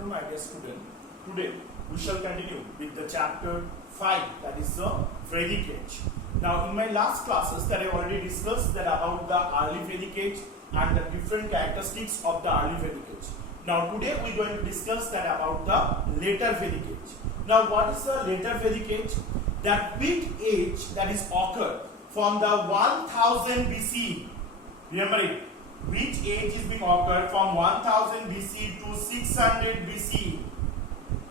afternoon, my dear student. Today we shall continue with the chapter 5, that is the Vedic age. Now, in my last classes that I already discussed that about the early Vedic age and the different characteristics of the early Vedic age. Now, today we are going to discuss that about the later Vedic age. Now, what is the later Vedic age? That which age that is occurred from the 1000 BC. Remember it. Which age is being occurred from 1000 BC to 600 BC.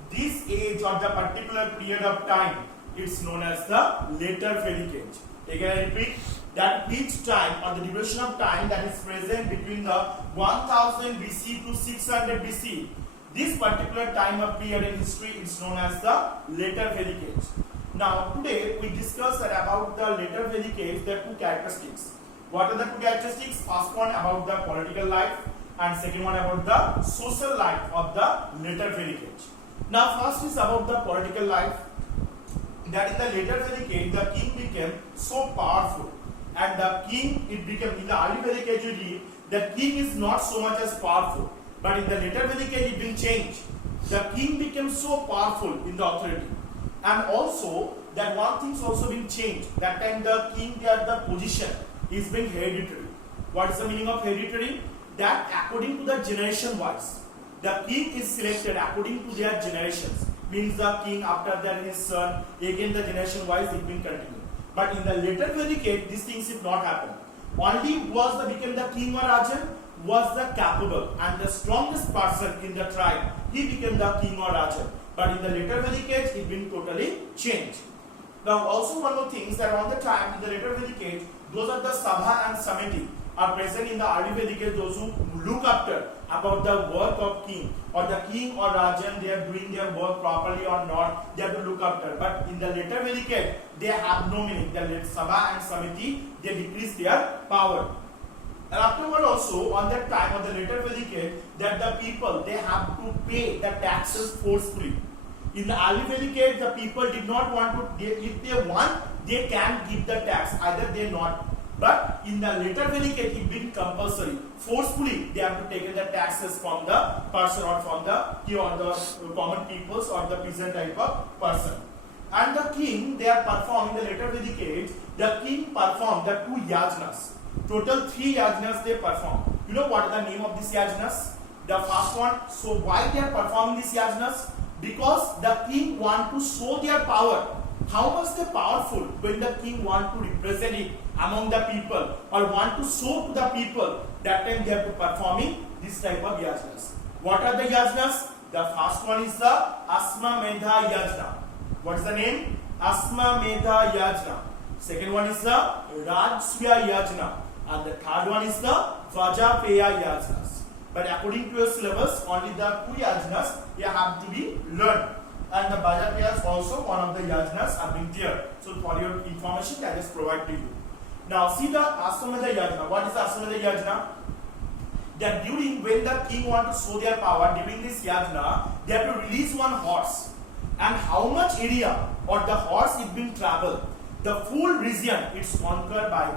This age or the particular period of time is known as the later Vedic age. Again I repeat, that which time or the duration of time that is present between the 1000 BC to 600 BC. This particular time of period in history is known as the later Vedic age. Now today we discuss that about the later Vedic age, there are two characteristics. What are the two characteristics? First one about the political life and second one about the social life of the later Vedic age. Now first is about the political life. That in the later Vedic age the king became so powerful, and the king it became in the early Vedic age you read the king is not so much as powerful, but in the later Vedic age it been changed. The king became so powerful in the authority, and also that one thing's also been changed. That time the king the position is being hereditary. What is the meaning of hereditary? That according to the generation wise, the king is selected according to their generations. Means the king after that his son, again the generation wise it been continued. But in the later Vedic age, these things did not happen. Only became the king or Rajan was the capable and the strongest person in the tribe. He became the king or Rajan. But in the later Vedic age, it been totally changed. Now also one more thing is that on the time in the later Vedic age, those are the Sabha and Samiti are present in the early Vedic age, those who look after about the work of king or the king or Rajan, they are doing their work properly or not, they have to look after. But in the later Vedic age, they have no meaning. The Sabha and Samiti, they decrease their power. And afterward also, on that time of the later Vedic age, that the people, they have to pay the taxes forcefully. In the early Vedic age, the people did not want to, if they want, they can give the tax, either they not. But in the later Vedic age, it being compulsory. Forcefully, they have to take the taxes from the person or from the common peoples or the peasant type of person. And the king, they are performing the later Vedic age, the king performed the two yajnas. Total 3 yajnas they perform. You know what is the name of these yajnas? The first one, so why they are performing these yajnas? Because the king want to show their power. How much they powerful when the king want to represent it among the people or want to show to the people, that time they have to performing this type of yajnas. What are the yajnas? The first one is the Ashwamedha Yajna. What is the name? Ashwamedha Yajna. Second one is the Rajsya Yajna. And the third one is the Vajapeya Yajnas. But according to your syllabus, only the 2 yajnas you have to be learned. And the Vajapeya is also one of the yajnas are being there. So for your information, that is provided to you. Now see the Ashwamedha Yajna. What is the Ashwamedha Yajna? That during when the king want to show their power, during this yajna, they have to release one horse. And how much area or the horse is being traveled, the full region it's conquered by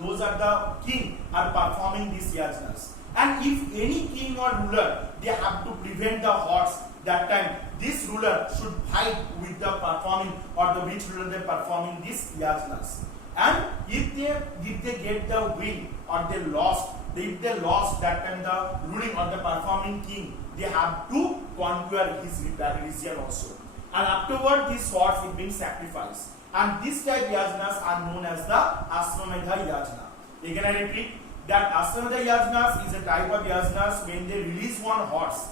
those are the king are performing these yajnas. And if any king or ruler, they have to prevent the horse, that time this ruler should fight with the performing or the which ruler they performing these yajnas. And if they get the win or they lost, if they lost, that time the ruling or the performing king, they have to conquer his region also. And afterward this horse is being sacrificed. And this type yajnas are known as the Ashwamedha Yajna. Again I repeat, that Ashwamedha Yajnas is a type of yajnas when they release one horse.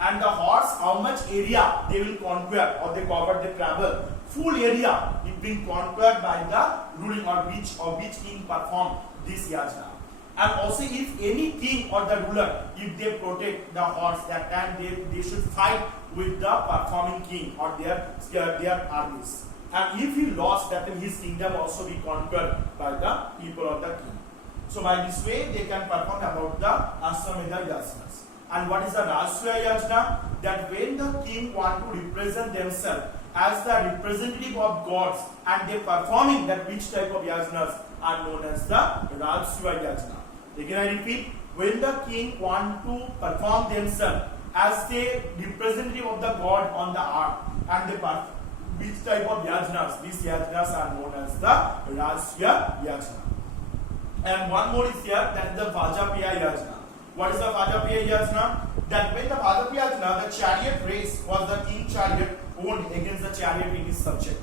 And the horse, how much area they will conquer or they cover, they travel. Full area is being conquered by the ruling or which king perform this yajna. And also if any king or the ruler, if they protect the horse, that time they should fight with the performing king or their armies. And if he lost, that time his kingdom also be conquered by the people of the king. So by this way they can perform about the Ashwamedha Yajnas. And what is the Rajsya Yajna? That when the king want to represent themselves as the representative of gods and they performing that which type of yajnas are known as the Rajsya Yajna. Again I repeat, when the king want to perform themselves as the representative of the god on the earth, and they perform which type of yajnas? These yajnas are known as the Rajsya Yajna. And one more is here, that is the Vajapaya Yajna. What is the Vajapaya Yajna? That when the Vajapaya Yajna, the chariot race was the king chariot owned against the chariot in his subject.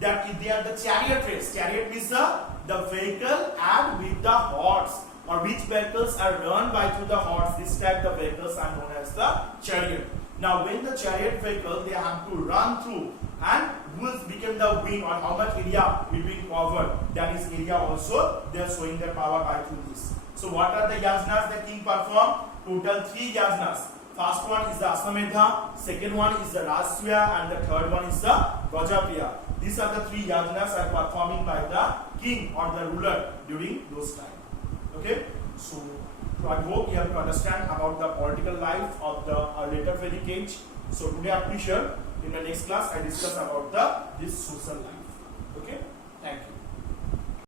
That if they are the chariot race, chariot means the vehicle and with the horse, or which vehicles are run by through the horse. This type of vehicles are known as the chariot. Now when the chariot vehicle, they have to run through, and who will become the wing, or how much area will be covered, that is area also they are showing their power by through this. So what are the yajnas the king perform? Total 3 yajnas. First one is the Aswamedha, second one is the Rajsya, and the third one is the Vajapaya. These are the 3 yajnas are performing by the king or the ruler during those times. Okay, so I hope you have to understand about the political life of the later Vedic age. So today I am sure in the next class I discuss about this social life.